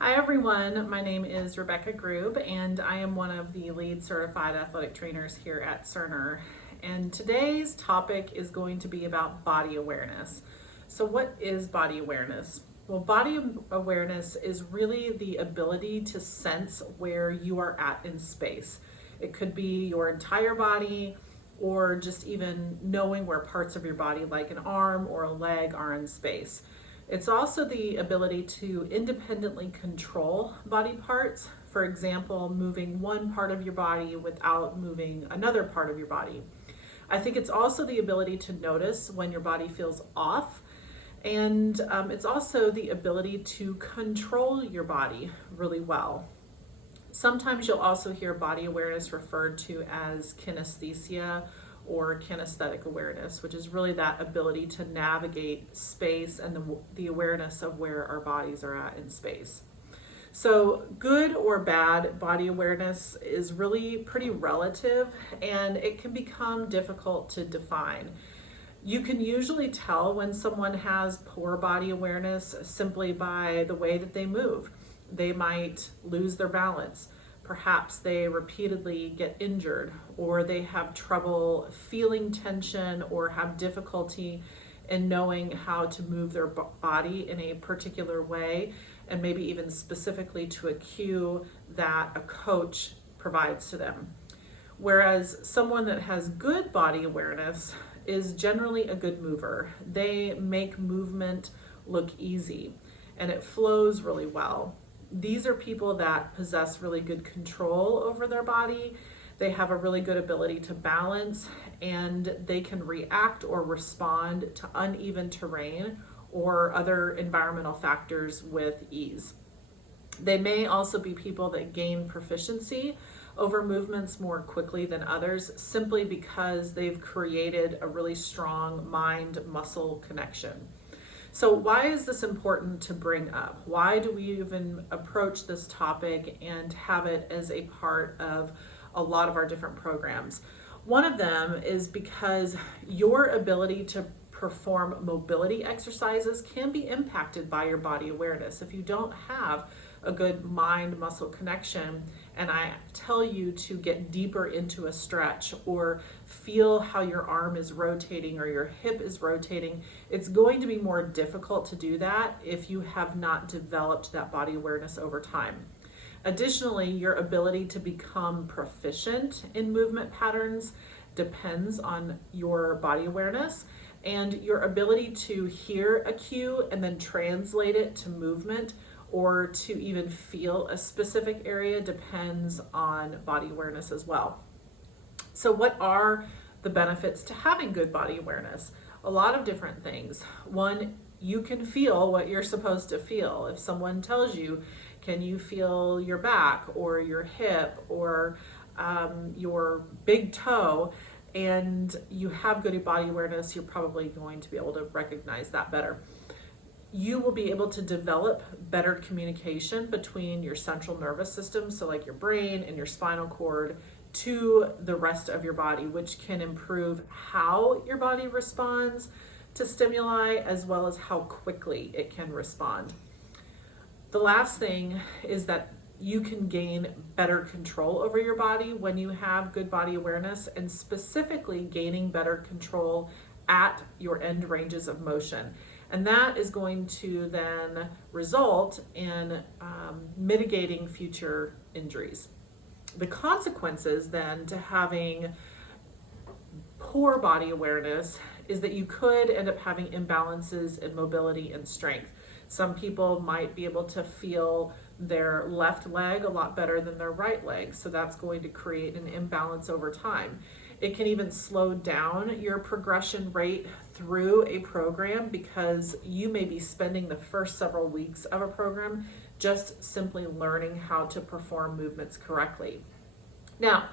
Hi everyone, my name is Rebecca Grube and I am one of the lead certified athletic trainers here at Cerner. And today's topic is going to be about body awareness. So what is body awareness? Well, body awareness is really the ability to sense where you are at in space. It could be your entire body or just even knowing where parts of your body like an arm or a leg are in space. It's also the ability to independently control body parts. For example, moving one part of your body without moving another part of your body. I think it's also the ability to notice when your body feels off. And it's also the ability to control your body really well. Sometimes you'll also hear body awareness referred to as kinesthesia or kinesthetic awareness, which is really that ability to navigate space and the awareness of where our bodies are at in space. So good or bad body awareness is really pretty relative and it can become difficult to define. You can usually tell when someone has poor body awareness simply by the way that they move. They might lose their balance. Perhaps they repeatedly get injured, or they have trouble feeling tension or have difficulty in knowing how to move their body in a particular way, and maybe even specifically to a cue that a coach provides to them. Whereas someone that has good body awareness is generally a good mover. They make movement look easy and it flows really well. These are people that possess really good control over their body. They have a really good ability to balance and they can react or respond to uneven terrain or other environmental factors with ease. They may also be people that gain proficiency over movements more quickly than others simply because they've created a really strong mind-muscle connection. So why is this important to bring up? Why do we even approach this topic and have it as a part of a lot of our different programs? One of them is because your ability to perform mobility exercises can be impacted by your body awareness. If you don't have a good mind-muscle connection and I tell you to get deeper into a stretch or feel how your arm is rotating or your hip is rotating, it's going to be more difficult to do that if you have not developed that body awareness over time. Additionally, your ability to become proficient in movement patterns depends on your body awareness, and your ability to hear a cue and then translate it to movement or to even feel a specific area depends on body awareness as well. So what are the benefits to having good body awareness? A lot of different things. One, you can feel what you're supposed to feel. If someone tells you, can you feel your back or your hip or your big toe, and you have good body awareness, you're probably going to be able to recognize that better. You will be able to develop better communication between your central nervous system, so like your brain and your spinal cord, to the rest of your body, which can improve how your body responds to stimuli as well as how quickly it can respond. The last thing is that you can gain better control over your body when you have good body awareness, and specifically gaining better control at your end ranges of motion. And that is going to then result in mitigating future injuries. The consequences then to having poor body awareness is that you could end up having imbalances in mobility and strength. Some people might be able to feel their left leg a lot better than their right leg, so that's going to create an imbalance over time. It can even slow down your progression rate through a program because you may be spending the first several weeks of a program just simply learning how to perform movements correctly. Now,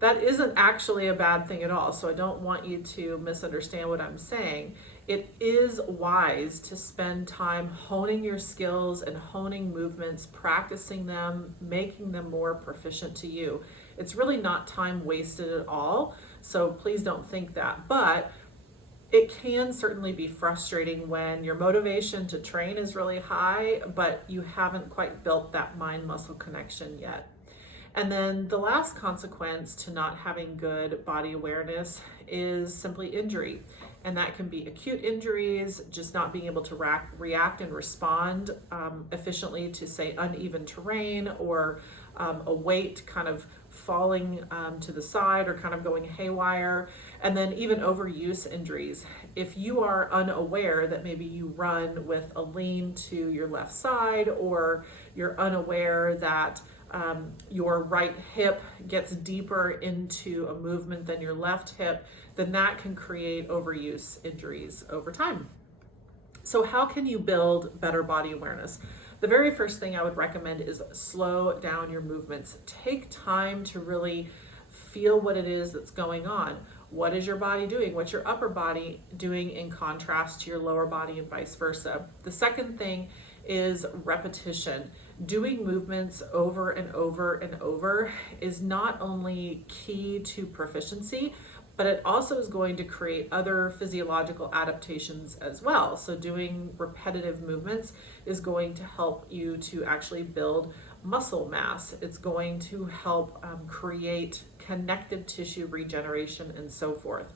that isn't actually a bad thing at all, so I don't want you to misunderstand what I'm saying. It is wise to spend time honing your skills and honing movements, practicing them, making them more proficient to you. It's really not time wasted at all, so please don't think that. But It can certainly be frustrating when your motivation to train is really high, but you haven't quite built that mind-muscle connection yet. And then the last consequence to not having good body awareness is simply injury. And that can be acute injuries, just not being able to react and respond efficiently to, say, uneven terrain, or a weight kind of falling to the side or kind of going haywire, and then even overuse injuries. If you are unaware that maybe you run with a lean to your left side, or you're unaware that your right hip gets deeper into a movement than your left hip, then that can create overuse injuries over time. So how can you build better body awareness? The very first thing I would recommend is slow down your movements. Take time to really feel what it is that's going on. What is your body doing? What's your upper body doing in contrast to your lower body, and vice versa? The second thing is repetition. Doing movements over and over and over is not only key to proficiency, but it also is going to create other physiological adaptations as well. So doing repetitive movements is going to help you to actually build muscle mass. It's going to help create connective tissue regeneration and so forth.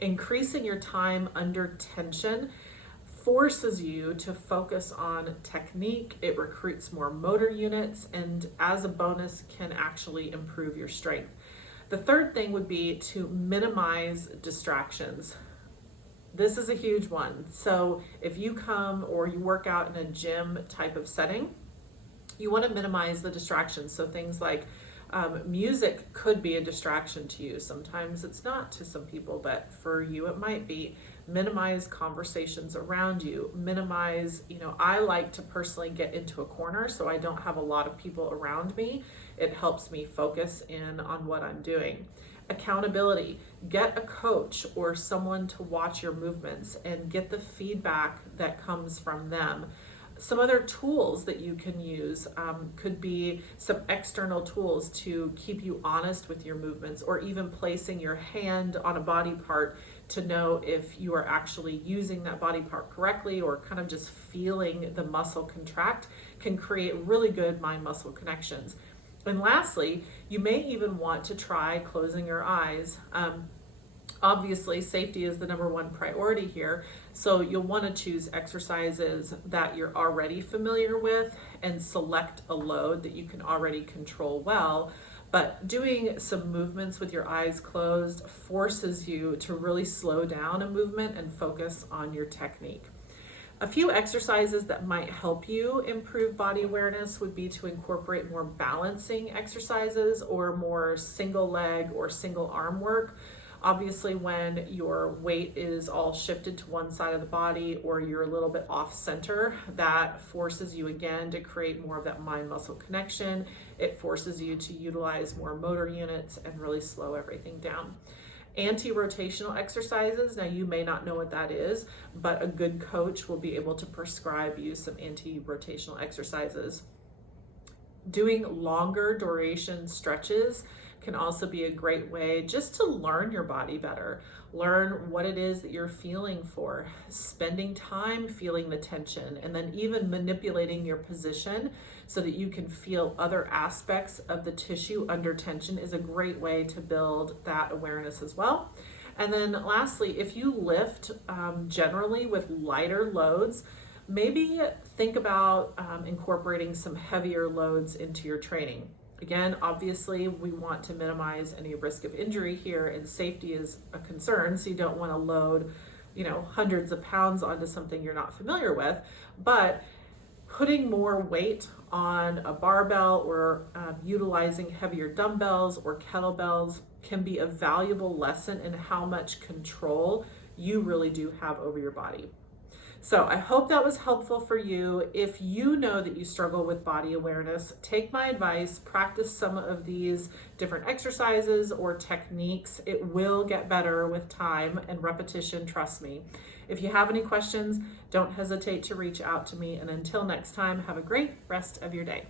Increasing your time under tension forces you to focus on technique. It recruits more motor units, and as a bonus can actually improve your strength. The third thing would be to minimize distractions. This is a huge one. So if you come or you work out in a gym type of setting, you want to minimize the distractions. So things like music could be a distraction to you. Sometimes it's not to some people, but for you it might be. Minimize conversations around you. Minimize, I like to personally get into a corner so I don't have a lot of people around me. It helps me focus in on what I'm doing. Accountability. Get a coach or someone to watch your movements and get the feedback that comes from them. Some other tools that you can use could be some external tools to keep you honest with your movements, or even placing your hand on a body part to know if you are actually using that body part correctly, or kind of just feeling the muscle contract can create really good mind-muscle connections. And lastly, you may even want to try closing your eyes. Obviously, safety is the number one priority here, so you'll want to choose exercises that you're already familiar with and select a load that you can already control well. But doing some movements with your eyes closed forces you to really slow down a movement and focus on your technique. A few exercises that might help you improve body awareness would be to incorporate more balancing exercises or more single leg or single arm work. Obviously, when your weight is all shifted to one side of the body, or you're a little bit off center, that forces you again to create more of that mind-muscle connection. It forces you to utilize more motor units and really slow everything down. Anti-rotational exercises. Now, you may not know what that is, but a good coach will be able to prescribe you some anti-rotational exercises. Doing longer duration stretches can also be a great way just to learn your body better, learn what it is that you're feeling for, spending time feeling the tension, and then even manipulating your position so that you can feel other aspects of the tissue under tension is a great way to build that awareness as well. And then lastly, if you lift generally with lighter loads, maybe think about incorporating some heavier loads into your training. Again, obviously, we want to minimize any risk of injury here, and safety is a concern, so you don't want to load, hundreds of pounds onto something you're not familiar with. But putting more weight on a barbell or utilizing heavier dumbbells or kettlebells can be a valuable lesson in how much control you really do have over your body. So I hope that was helpful for you. If you know that you struggle with body awareness, take my advice, practice some of these different exercises or techniques. It will get better with time and repetition, trust me. If you have any questions, don't hesitate to reach out to me. And until next time, have a great rest of your day.